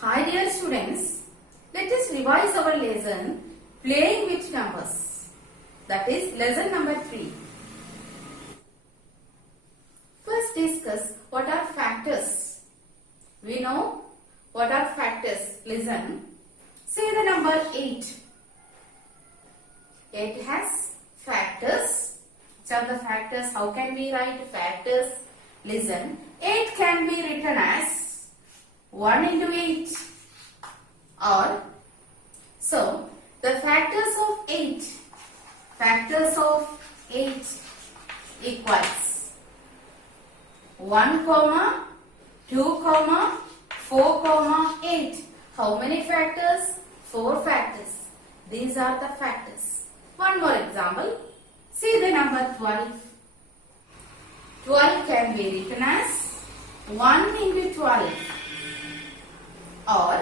Hi dear students, let us revise our lesson playing with numbers. That is lesson number 3. First discuss what are factors. We know what are factors. Listen. Say the number 8. 8 has factors. Which are the factors? How can we write factors? Listen. 8 can be written as 1 into 8 or so the factors of 8 equals 1 comma 2 comma 4 comma 8. How many factors? 4 factors. These are the factors. One more example. See the number 12. 12 can be written as 1 into 12 or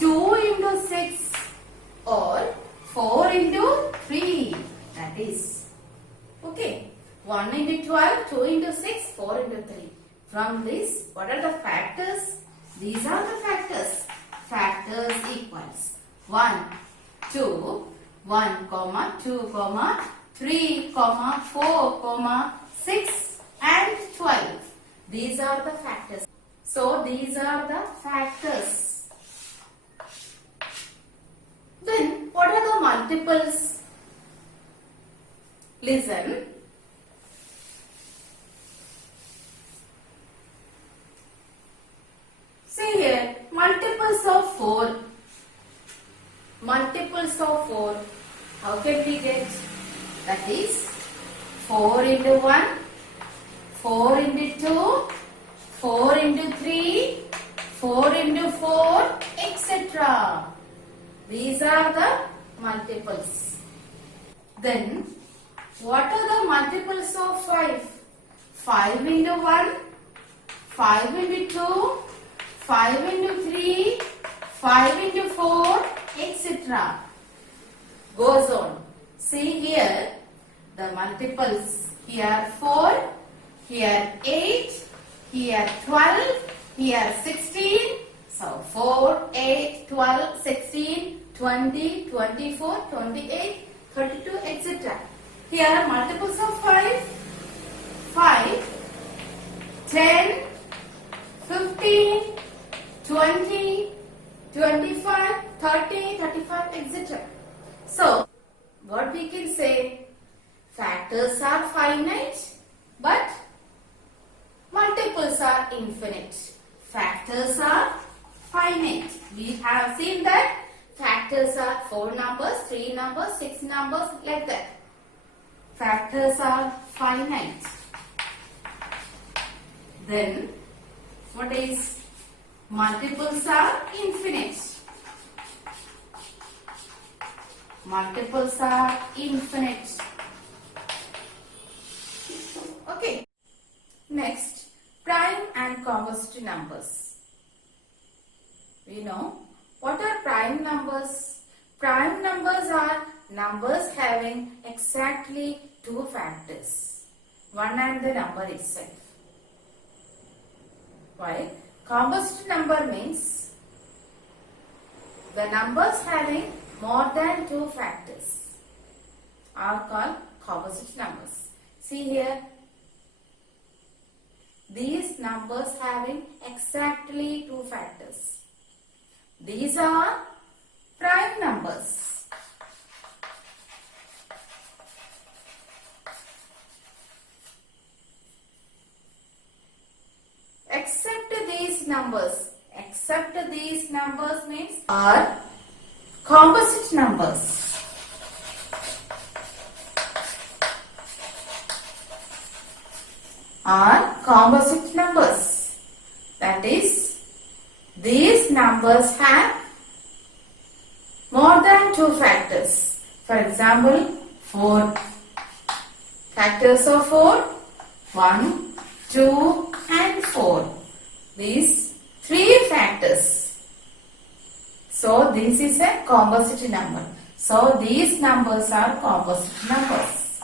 2 into 6 or 4 into 3. That is, okay, 1 into 12, 2 into 6, 4 into 3. From this, what are the factors? These are the factors. Factors equals 1, 2, 1, comma, 2, comma, 3, comma, 4, comma, 6 and 12. These are the factors. So, these are the factors. Then, what are the multiples? Listen. See here, multiples of 4. Multiples of 4. How can we get? That is 4 into 1, 4 into 2, 4 into 3, 4 into 4, etc. These are the multiples. Then, what are the multiples of 5? 5 into 1, 5 into 2, 5 into 3, 5 into 4, etc. Goes on. See here, the multiples. Here 4, here 8, here 12, here 16. So 4, 8, 12, 16, 20, 24, 28, 32, etc. Here multiples of 5, 5, 10, 15, 20, 25, 30, 35, etc. So, what we can say? Factors are finite, but multiples are infinite. Factors are finite. We have seen that factors are 4 numbers, 3 numbers, 6 numbers, like that. Factors are finite. Then, what is? Multiples are infinite. Multiples are infinite. Okay. Next, prime and composite numbers. We know what are prime numbers? Prime numbers are numbers having exactly 2 factors, 1 and the number itself. While composite number means the numbers having more than 2 factors are called composite numbers. See here, these numbers having exactly 2 factors. These are prime numbers. Except these numbers means are composite numbers. Are composite numbers. That is, these numbers have more than 2 factors. For example, 4. Factors of 4, 1, 2 and 4. These 3 factors. So, this is a composite number. So, these numbers are composite numbers.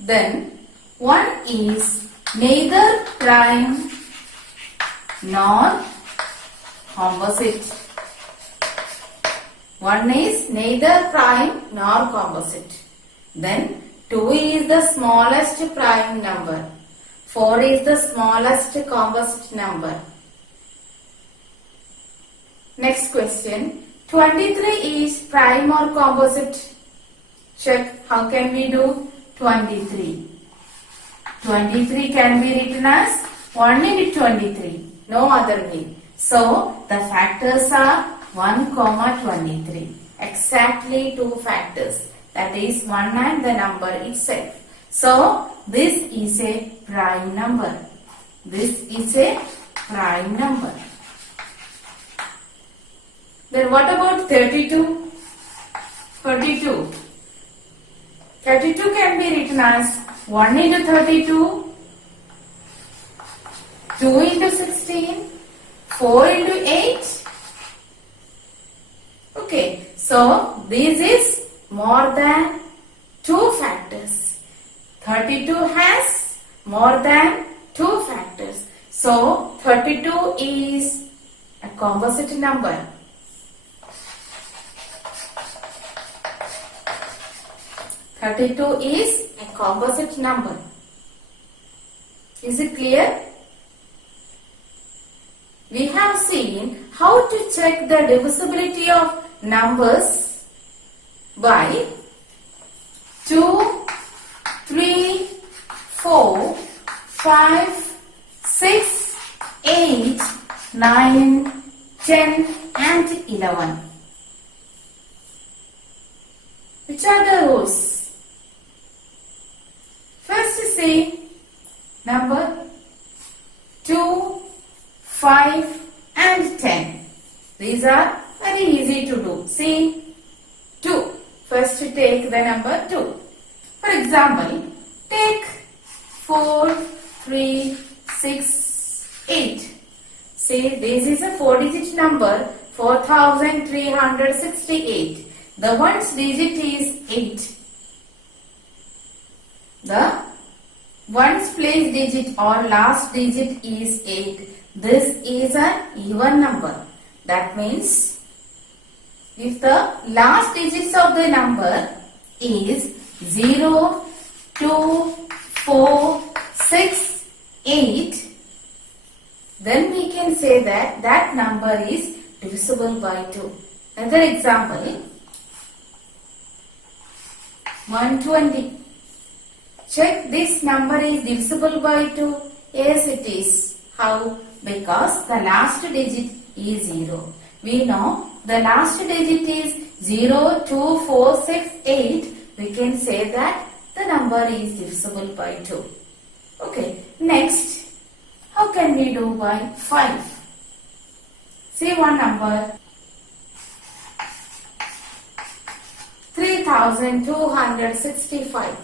Then, one is neither prime nor composite. One is neither prime nor composite. Then 2 is the smallest prime number. 4 is the smallest composite number. Next question. 23 is prime or composite? Check. How can we do 23? 23 can be written as 1 into 23. No other way. So, the factors are 1, 23. Exactly 2 factors. That is 1 and the number itself. So, this is a prime number. This is a prime number. Then what about 32? 32. 32 can be written as 1 into 32, 2 into 16, 4 into 8. Okay, so this is more than 2 factors. 32 has more than 2 factors. So 32 is a composite number. Is a composite number. Is it clear? We have seen how to check the divisibility of numbers by 2, 3, 4, 5, 6, 8, 9, 10 and 11. Which are the rules? First say number 2, 5 and 10. These are very easy to do. See 2. First take the number 2. For example, take 4, 3, 6, 8. See, this is a 4-digit number, 4368. The ones digit is 8. The ones place digit or last digit is 8. This is an even number. That means if the last digits of the number is 0, 2, 4, 6, 8, then we can say that that number is divisible by 2. Another example, 120. Check, this number is divisible by 2. Yes, it is. How? Because the last digit is 0. We know the last digit is 0, 2, 4, 6, 8. We can say that the number is divisible by 2. Okay. Next, how can we do by 5? See one number. 3265.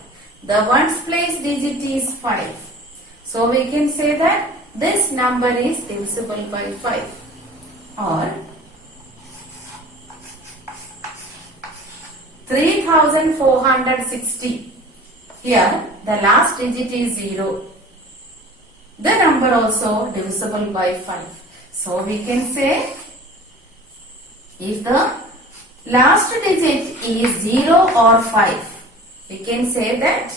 The ones place digit is 5. So we can say that this number is divisible by 5. Or 3460. Here the last digit is 0. The number also divisible by 5. So we can say if the last digit is 0 or 5, we can say that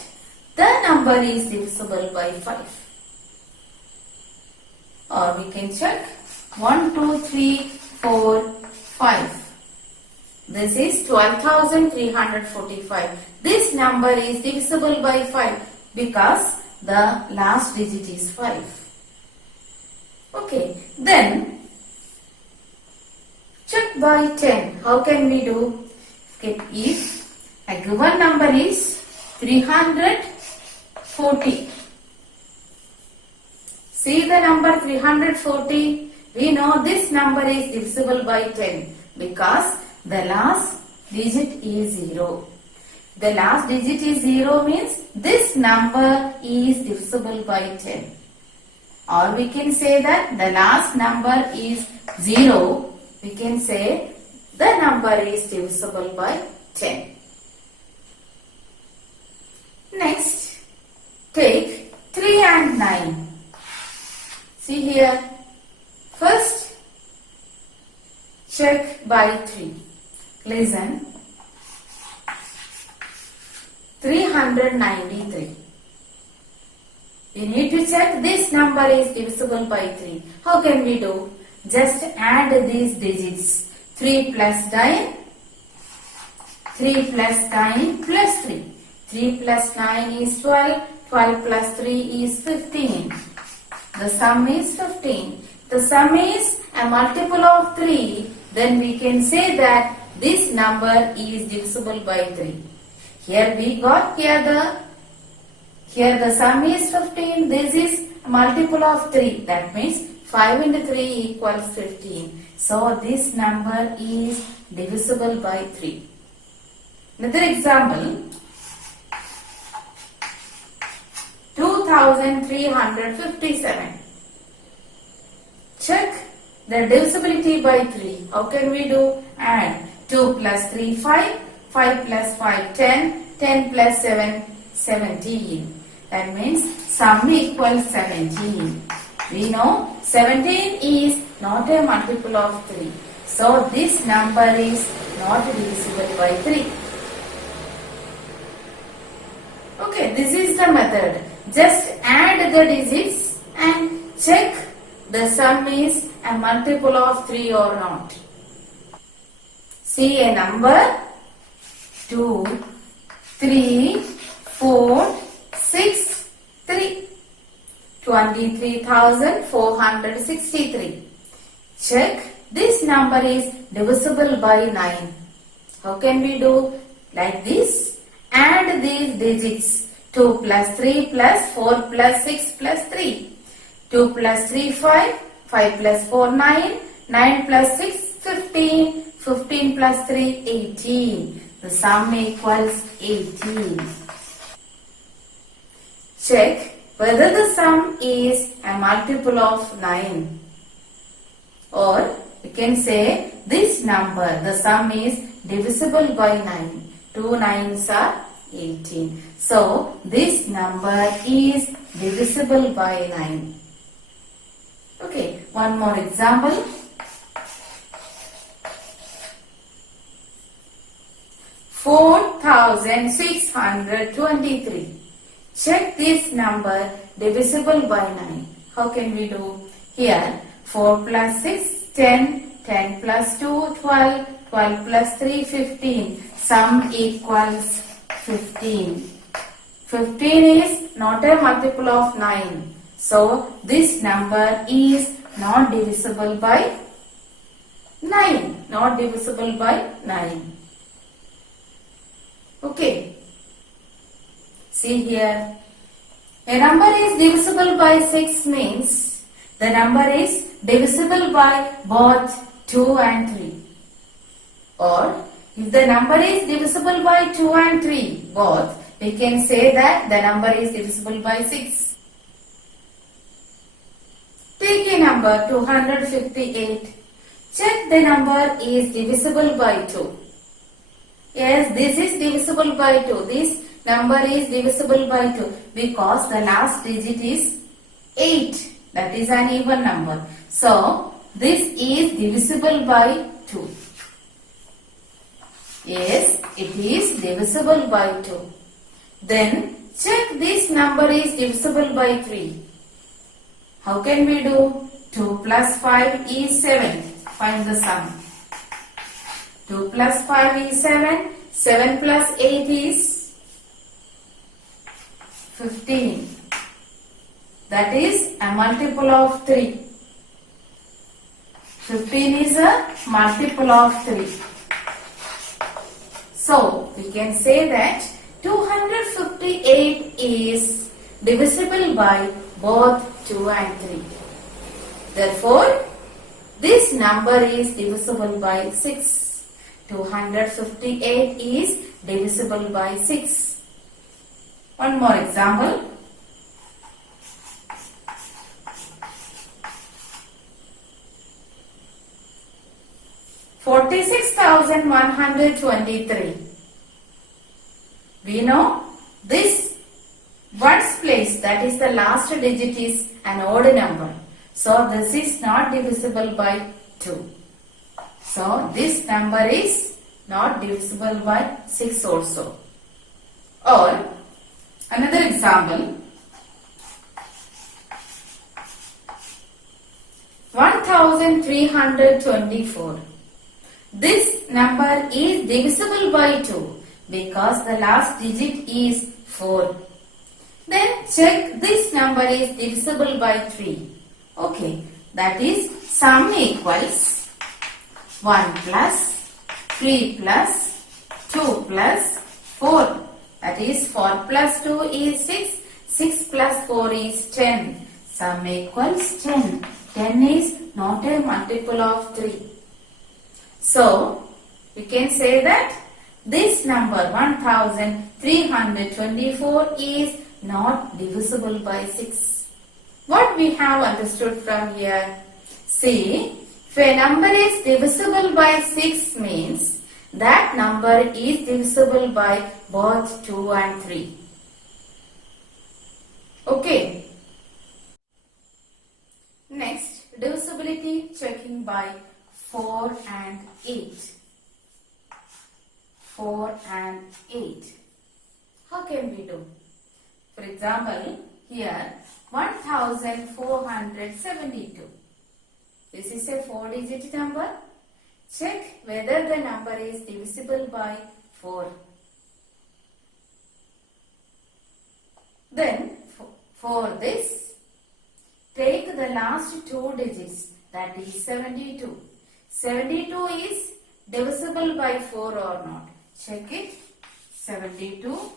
the number is divisible by 5. Or we can check 1, 2, 3, 4, 5. This is 12,345. This number is divisible by 5 because the last digit is 5. Okay, then check by 10. How can we do? Okay, if a given number is 340. See the number 340. We know this number is divisible by 10 because the last digit is 0. The last digit is 0 means this number is divisible by 10. Or we can say that the last number is 0. We can say the number is divisible by 10. Next, take 3 and 9. See here, check by 3. Listen. 393. We need to check this number is divisible by 3. How can we do? Just add these digits. 3 plus 9. 3 plus 9 plus 3. 3 plus 9 is 12. 12 plus 3 is 15. The sum is 15. The sum is a multiple of 3. Then we can say that this number is divisible by 3. Here we got here the sum is 15. This is a multiple of 3. That means 5 into 3 equals 15. So this number is divisible by 3. Another example. 2357. Check the divisibility by 3. How can we do? Add 2 plus 3, 5. 5 plus 5, 10. 10 plus 7, 17. That means sum equals 17. We know 17 is not a multiple of 3. So this number is not divisible by 3. Okay, this is the method. Just add the digits and check the sum is a multiple of 3 or not. See a number 2, 3, 4, 6, 3. 23,463. Check this number is divisible by 9. How can we do? Like this. Add these digits. 2 plus 3 plus 4 plus 6 plus 3. 2 plus 3, 5. 5 plus 4, 9. 9 plus 6, 15. 15 plus 3, 18. The sum equals 18. Check whether the sum is a multiple of 9. Or we can say this number, the sum is divisible by 9. 2 9s are 18. So this number is divisible by 9. Okay, one more example. 4,623. Check this number divisible by 9. How can we do? Here 4 plus 6, 10. 10 plus 2, 12. 12 plus 3, 15. Sum equals 15. 15 is not a multiple of 9. So this number is not divisible by 9. Not divisible by 9. Okay. See here. A number is divisible by 6 means the number is divisible by both 2 and 3. Or if the number is divisible by 2 and 3 both, we can say that the number is divisible by 6. Take a number 258. Check the number is divisible by 2. Yes, this is divisible by 2. This number is divisible by 2 because the last digit is 8. That is an even number. So, this is divisible by 2. Yes, it is divisible by 2. Then, check this number is divisible by 3. How can we do? 2 plus 5 is 7. Find the sum. 2 plus 5 is 7. 7 plus 8 is 15. That is a multiple of 3. 15 is a multiple of 3. So, we can say that 258 is divisible by both 2 and 3. Therefore, this number is divisible by 6. 258 is divisible by 6. One more example. 46,123. We know this ones place, that is the last digit, is an odd number. So this is not divisible by 2. So this number is not divisible by 6 also. Or another example, 1324. This number is divisible by 2 because the last digit is 4. Then check this number is divisible by 3. Okay, that is sum equals 1 plus 3 plus 2 plus 4. That is 4 plus 2 is 6. 6 plus 4 is 10. Sum equals 10. 10 is not a multiple of 3. So, we can say that this number 1324 is not divisible by 6. What we have understood from here? See, if a number is divisible by 6 means that number is divisible by both 2 and 3. Okay. Next, divisibility checking by 4 and 8. 4 and 8. How can we do? For example, here 1472. This is a 4-digit number. Check whether the number is divisible by 4. Then for this, take the last 2 digits, that is 72. 72 is divisible by 4 or not. Check it. 72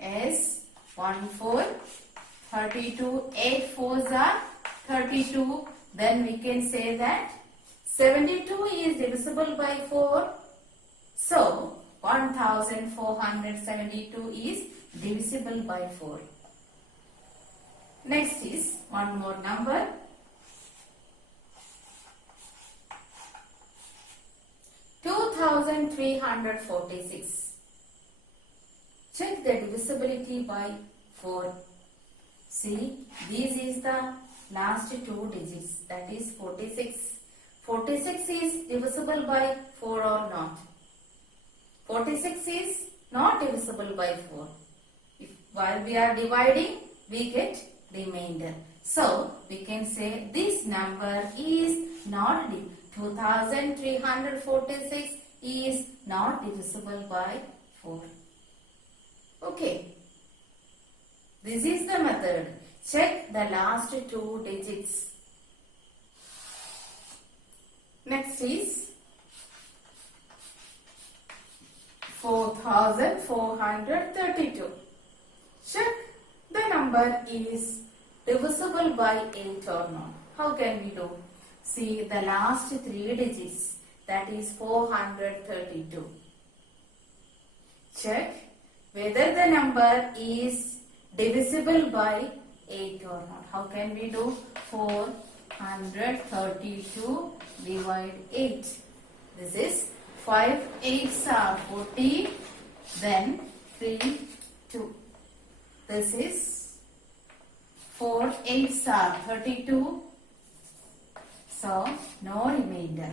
is 1 4. 32. 8 4s are 32. Then we can say that 72 is divisible by 4. So 1472 is divisible by 4. Next is one more number. 2346. Check the divisibility by 4. See, this is the last 2 digits, that is 46. 46 is divisible by 4 or not? 46 is not divisible by 4. While we are dividing, we get remainder. So, we can say this number is not 2346 is not divisible by 4. Okay. This is the method. Check the last 2 digits. Next is 4432. Check the number is divisible by 8 or not. How can we do? See the last 3 digits, that is 432. Check whether the number is divisible by 8 or not. How can we do? 432 divide 8. This is 5 8s are 40. Then 3 2. This is 4 8s are 32. So no remainder.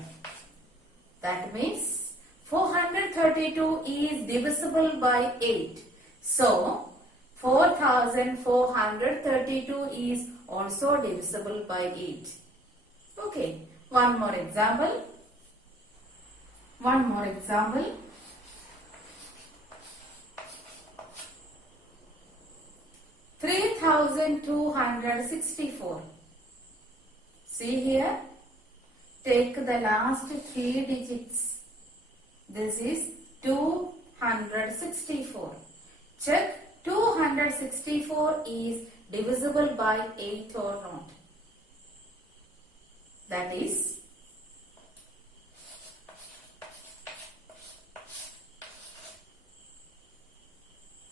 That means 432 is divisible by 8. So 4432 is also divisible by 8. Okay, one more example. 3264. See here, take the last 3 digits. This is 264. Check 264 is divisible by 8 or not. That is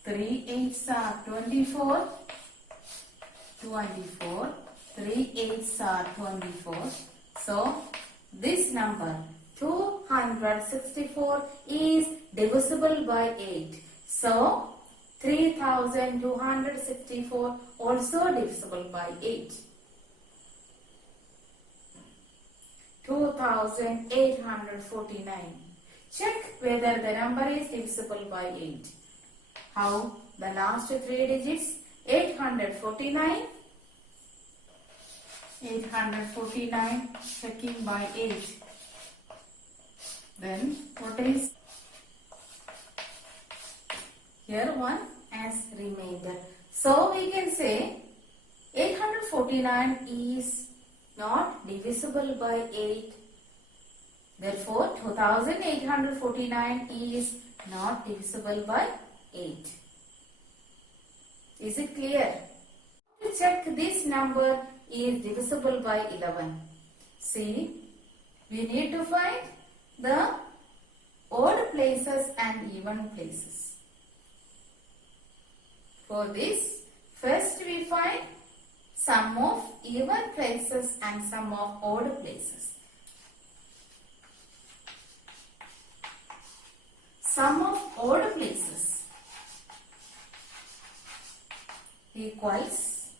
3 8s are 24. 24. 3 8s are 24. So this number 264 is divisible by 8. So 3264 also divisible by 8. 2 2849. Check whether the number is divisible by 8. How? The last three digits 849. 849 checking by 8. Then what is here? 1 as remainder. So we can say 849 is not divisible by 8. Therefore 2849 is not divisible by 8. Is it clear? To check this number is divisible by 11. See, we need to find the odd places and even places. For this, first we find sum of even places and sum of odd places. Sum of odd places equals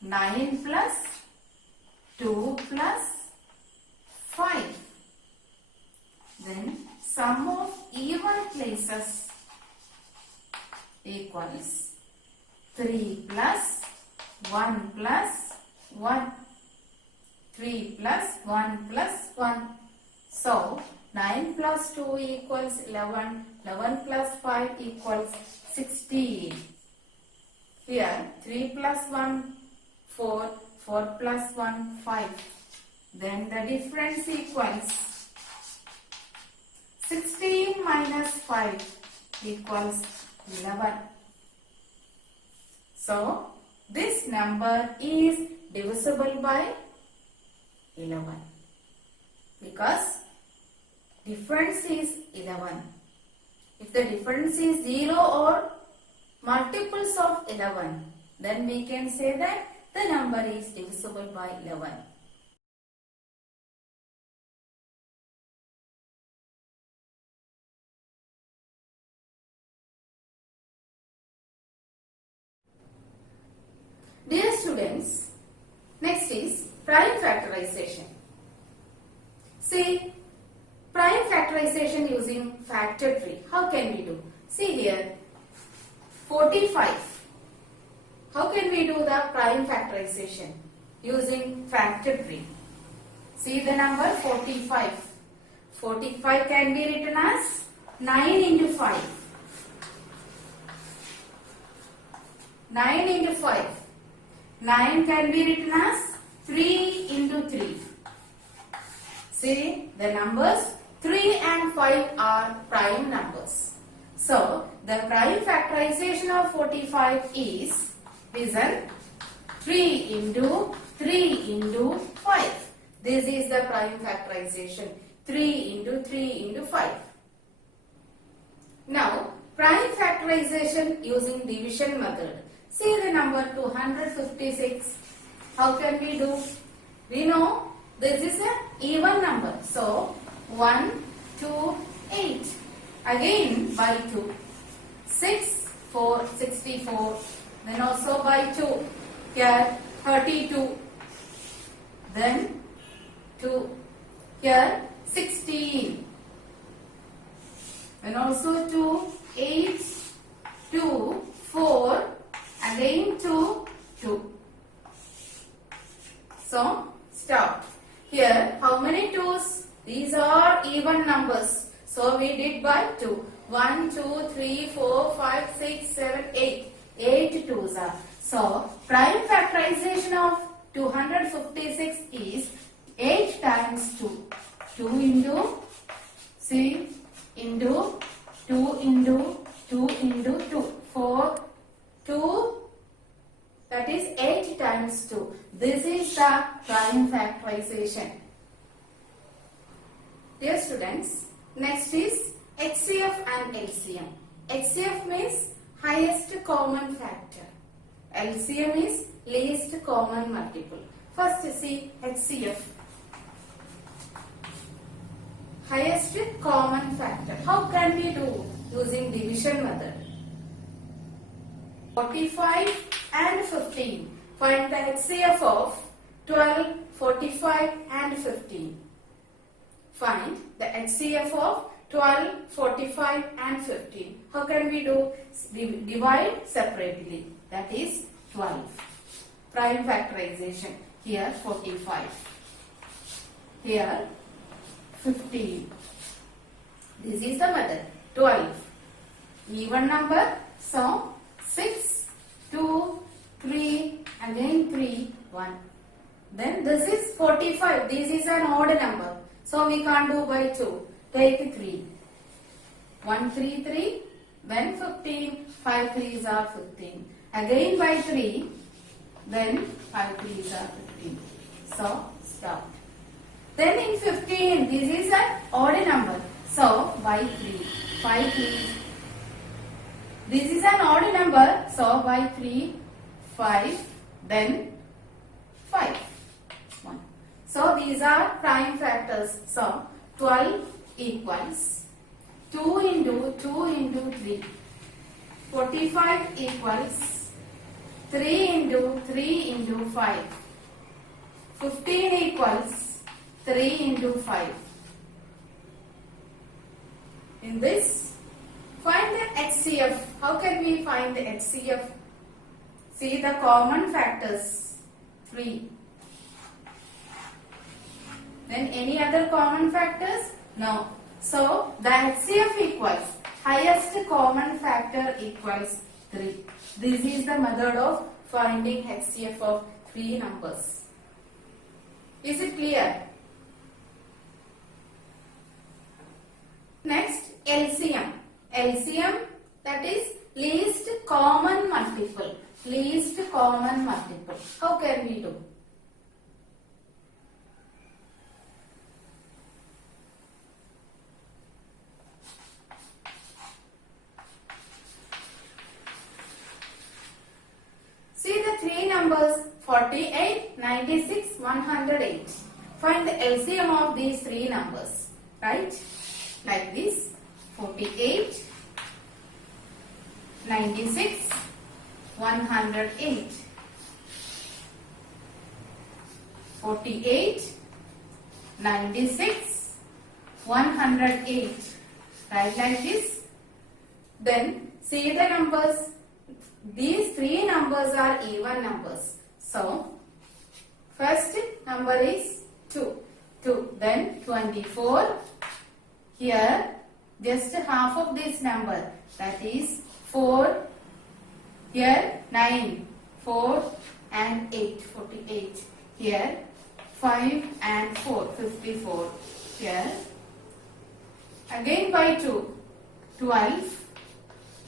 9 plus 2 plus 5. Then sum of even places equals 3 plus 1 plus 1. 3 plus 1 plus 1. So 9 plus 2 equals 11. 11 plus 5 equals 16. Here 3 plus 1 4. 4 plus 1 5. Then the difference equals 16 minus 5 equals 11. So this number is divisible by 11 because difference is 11. If the difference is 0 or multiples of 11, then we can say that the number is divisible by 11. Dear students, next is prime factorization. See, prime factorization using factor tree. How can we do? See here, 45. How can we do the prime factorization? Using factor tree. See the number 45. 45 can be written as 9 into 5. 9 into 5. 9 can be written as 3 into 3. See the numbers 3 and 5 are prime numbers. So the prime factorization of 45 is listen 3 into 3 into 5. This is the prime factorization 3 into 3 into 5. Now prime factorization using division method. See the number 256. How can we do? We know this is an even number. So 1, 2, 8. Again by 2. 6, 4, 64. Then also by 2. Here 32. Then 2. Here 16. Then also 2, 8, 2, 4. Again 2, 2. So stop. Here how many 2's? These are even numbers. So we did by 2. 1, 2, 3, 4, 5, 6, 7, 8. 8 2's are. So prime factorization of 256 is 8 times 2. 2 into C into 2 into 2 into 2. 4, 2, that is 8 times 2. This is the prime factorization. Dear students, next is HCF and LCM. HCF means highest common factor. LCM is least common multiple. First see HCF. Highest common factor. How can we do? Using division method. 45 and 15. Find the HCF of 12, 45 and 15. find the HCF of 12, 45 and 15. How can we do? Divide separately. That is 12. Prime factorization. Here 45. Here 15. This is the method. 12. Even number. So 6, 2, 3, again 3, 1. Then this is 45. This is an odd number. So we can't do by 2. Take 3. 1, 3, 3. Then 15. 5 3s are 15. Again by 3. Then 5 3s are 15. So stop. Then in 15, this is an odd number. So by 3. 5 3s. This is an odd number. So by 3, 5. Then 5. 1. So these are prime factors. So 12 equals 2 into 2 into 3. 45 equals 3 into 3 into 5. 15 equals 3 into 5. In this, find the HCF. How can we find the HCF? See the common factors. 3. Then any other common factors? No. So the HCF equals highest common factor equals 3. This is the method of finding HCF of 3 numbers. Is it clear? Next, LCM. LCM, that is least common multiple. Least common multiple. How can we do? See the three numbers 48, 96, 108. Find the LCM of these three numbers. Right? Like this. 48, 96, 108. 48, 96, 108. Right like this. Then see the numbers. These three numbers are even numbers. So first number is 2. 2. Then 24. Here just half of this number, that is 4. Here 9. 4 and 8. 48. Here 5 and 4. 54. Here again by 2. 12.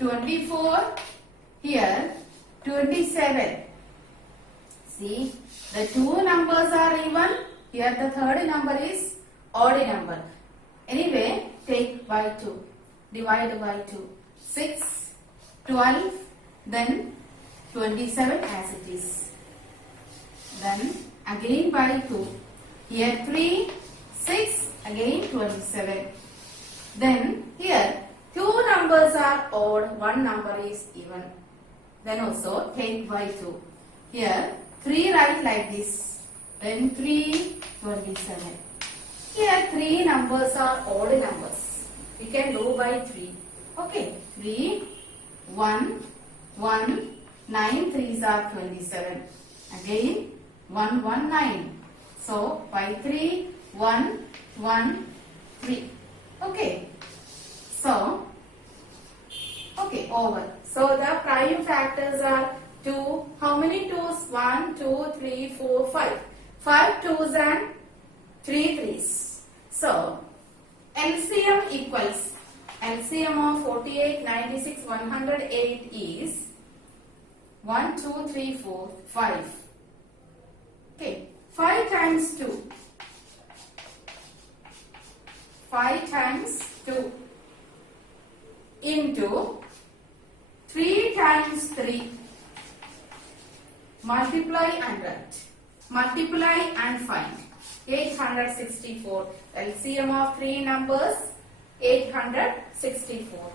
24. Here 27. See, the two numbers are even. Here the third number is odd number. Anyway, take by 2. Divide by 2. 6, 12, then 27 as it is. Then again by 2. Here 3, 6, again 27. Then here two numbers are odd, one number is even. Then also take by 2. Here 3 write like this. Then 3, 27. Here 3 numbers are odd numbers. We can do by 3. Okay. 3, 1, 1, 9 3s are 27. Again 1, 1, 9. So by 3, 1, 1, 3. Okay. So, okay, over. So the prime factors are 2. How many 2's? 1, 2, 3, 4, 5. 5 2's and 3 3's. So, LCM equals, LCM of 48, 96, 108 is 1, 2, 3, 4, 5. Okay, 5 times 2. 5 times 2 into 3 times 3. Multiply and write. Multiply and find. 864. LCM of 3 numbers 864.